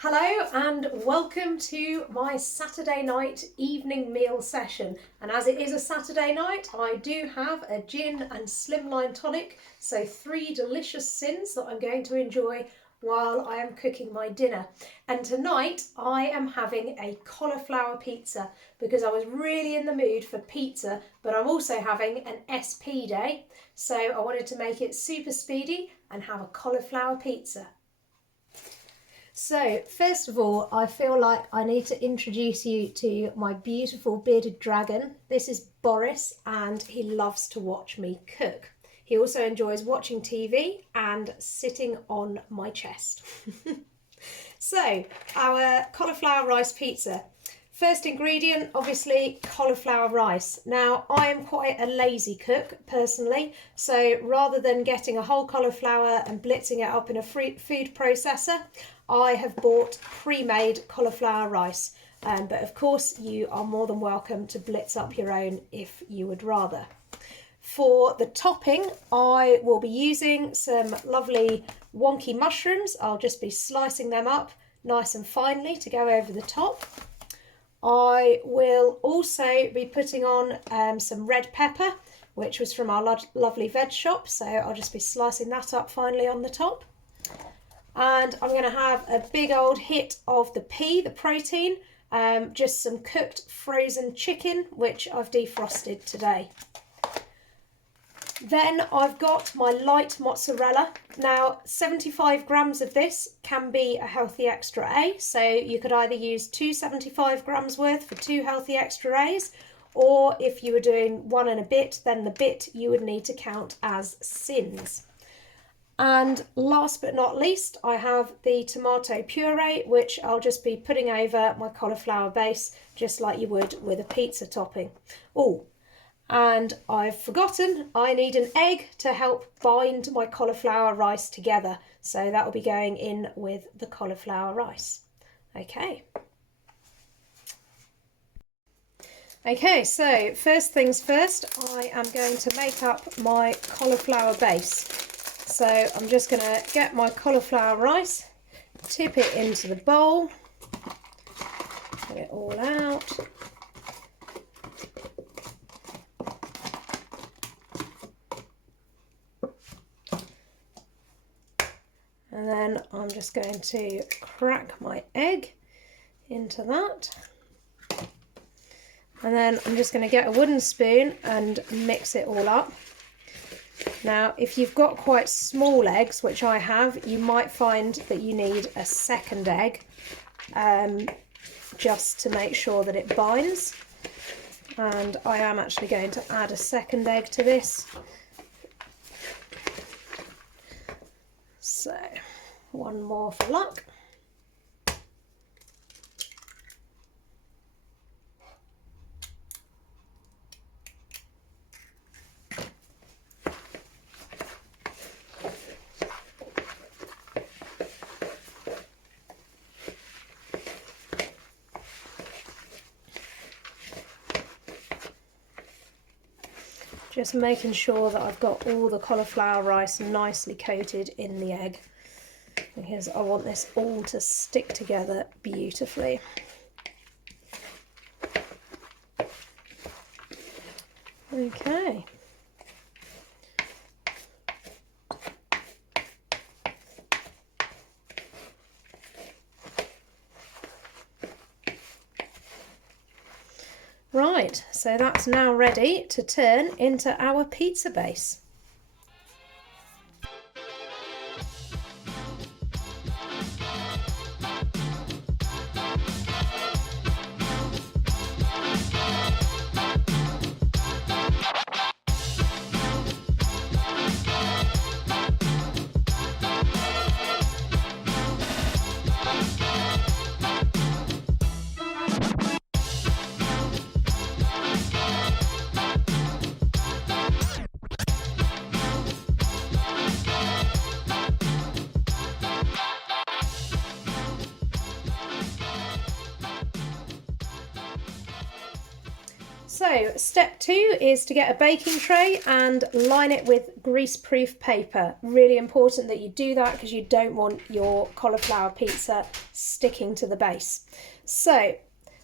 Hello and welcome to my Saturday night evening meal session. And as it is a Saturday night, I do have a gin and slimline tonic, so 3 delicious sins that I'm going to enjoy while I am cooking my dinner. And tonight I am having a cauliflower pizza because I was really in the mood for pizza, but I'm also having an SP day, so I wanted to make it super speedy and have a cauliflower pizza. So, first of all, I feel like I need to introduce you to my beautiful bearded dragon. This is Boris, and he loves to watch me cook. He also enjoys watching TV and sitting on my chest. So, our cauliflower rice pizza. First ingredient, obviously, cauliflower rice. Now, I am quite a lazy cook, personally, so rather than getting a whole cauliflower and blitzing it up in a food processor, I have bought pre-made cauliflower rice. But of course, you are more than welcome to blitz up your own if you would rather. For the topping, I will be using some lovely wonky mushrooms. I'll just be slicing them up nice and finely to go over the top. I will also be putting on some red pepper, which was from our lovely veg shop, so I'll just be slicing that up finely on the top. And I'm going to have a big old hit of the protein, just some cooked frozen chicken, which I've defrosted today. Then I've got my light mozzarella. Now 75 grams of this can be a healthy extra A, so you could either use 275 grams worth for 2 healthy extra A's, or if you were doing 1 and a bit, then the bit you would need to count as sins. And last but not least, I have the tomato puree, which I'll just be putting over my cauliflower base, just like you would with a pizza topping. Oh, and I've forgotten, I need an egg to help bind my cauliflower rice together. So that will be going in with the cauliflower rice. Okay. Okay, so first things first, I am going to make up my cauliflower base. So I'm just going to get my cauliflower rice, tip it into the bowl, get it all out. And then I'm just going to crack my egg into that. And then I'm just going to get a wooden spoon and mix it all up. Now, if you've got quite small eggs, which I have, you might find that you need a second egg just to make sure that it binds. And I am actually going to add a second egg to this. So, 1 more for luck. Just making sure that I've got all the cauliflower rice nicely coated in the egg, because I want this all to stick together beautifully. Okay. Right, so that's now ready to turn into our pizza base. So step 2 is to get a baking tray and line it with grease-proof paper. Really important that you do that because you don't want your cauliflower pizza sticking to the base. So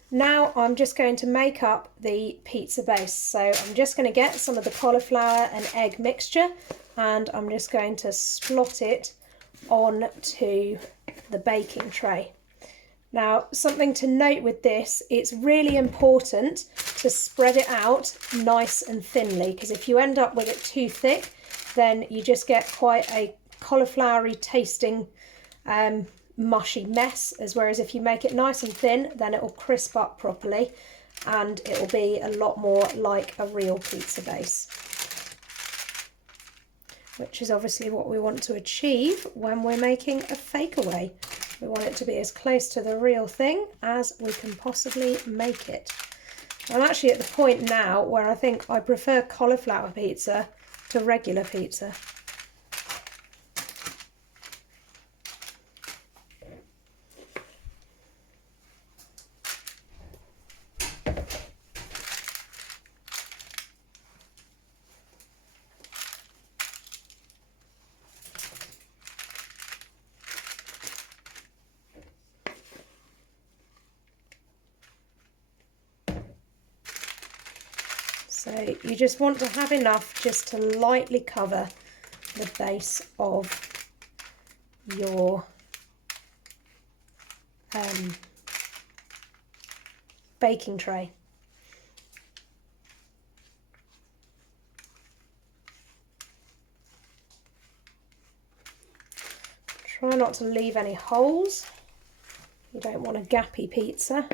now I'm just going to make up the pizza base. So I'm just going to get some of the cauliflower and egg mixture and I'm just going to splot it onto the baking tray. Now, something to note with this, it's really important to spread it out nice and thinly, because if you end up with it too thick, then you just get quite a cauliflowery tasting mushy mess, whereas if you make it nice and thin, then it will crisp up properly and it will be a lot more like a real pizza base, which is obviously what we want to achieve when we're making a fakeaway. We want it to be as close to the real thing as we can possibly make it. I'm actually at the point now where I think I prefer cauliflower pizza to regular pizza. So you just want to have enough just to lightly cover the base of your baking tray. Try not to leave any holes. You don't want a gappy pizza.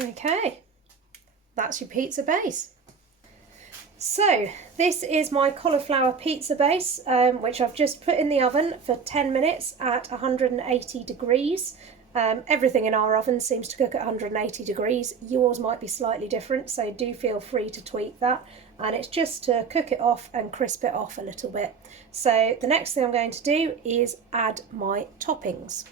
Okay, that's your pizza base. So this is my cauliflower pizza base, which I've just put in the oven for 10 minutes at 180 degrees. Everything in our oven seems to cook at 180 degrees. Yours might be slightly different, so do feel free to tweak that. And it's just to cook it off and crisp it off a little bit. So the next thing I'm going to do is add my toppings.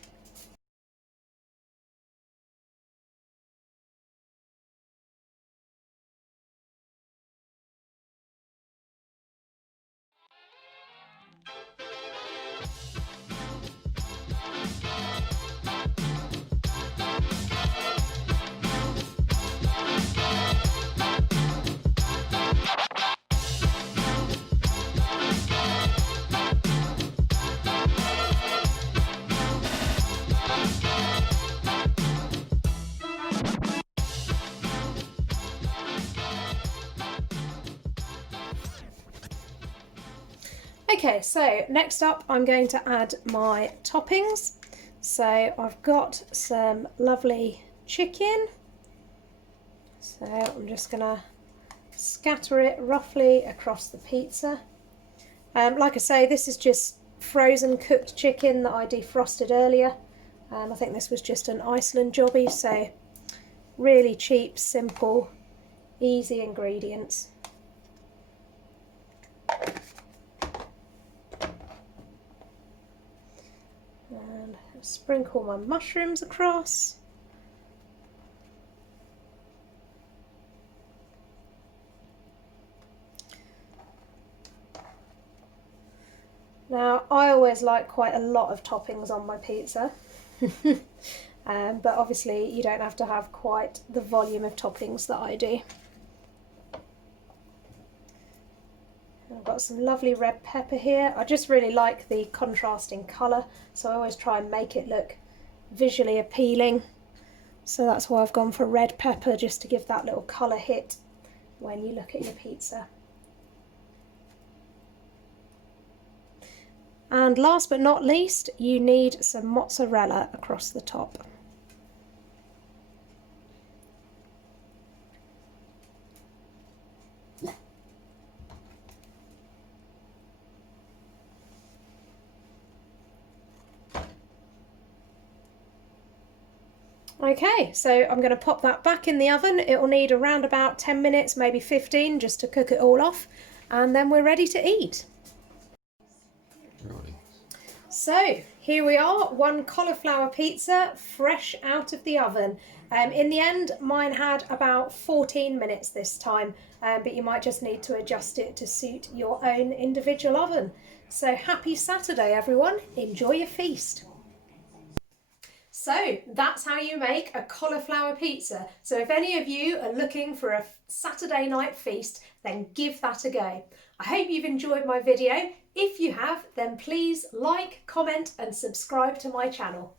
Okay, so next up I'm going to add my toppings. So I've got some lovely chicken. So I'm just going to scatter it roughly across the pizza. Like I say, this is just frozen cooked chicken that I defrosted earlier. I think this was just an Iceland jobby, so really cheap, simple, easy ingredients. And sprinkle my mushrooms across. Now, I always like quite a lot of toppings on my pizza, but obviously you don't have to have quite the volume of toppings that I do. I've got some lovely red pepper here. I just really like the contrasting colour, so I always try and make it look visually appealing. So that's why I've gone for red pepper, just to give that little colour hit when you look at your pizza. And last but not least, you need some mozzarella across the top. Okay, so I'm going to pop that back in the oven. It will need around about 10 minutes, maybe 15, just to cook it all off, and then we're ready to eat. Right. So here we are, one cauliflower pizza fresh out of the oven. In the end, mine had about 14 minutes this time, but you might just need to adjust it to suit your own individual oven. So happy Saturday, everyone. Enjoy your feast. So that's how you make a cauliflower pizza. So if any of you are looking for a Saturday night feast, then give that a go. I hope you've enjoyed my video. If you have, then please like, comment and subscribe to my channel.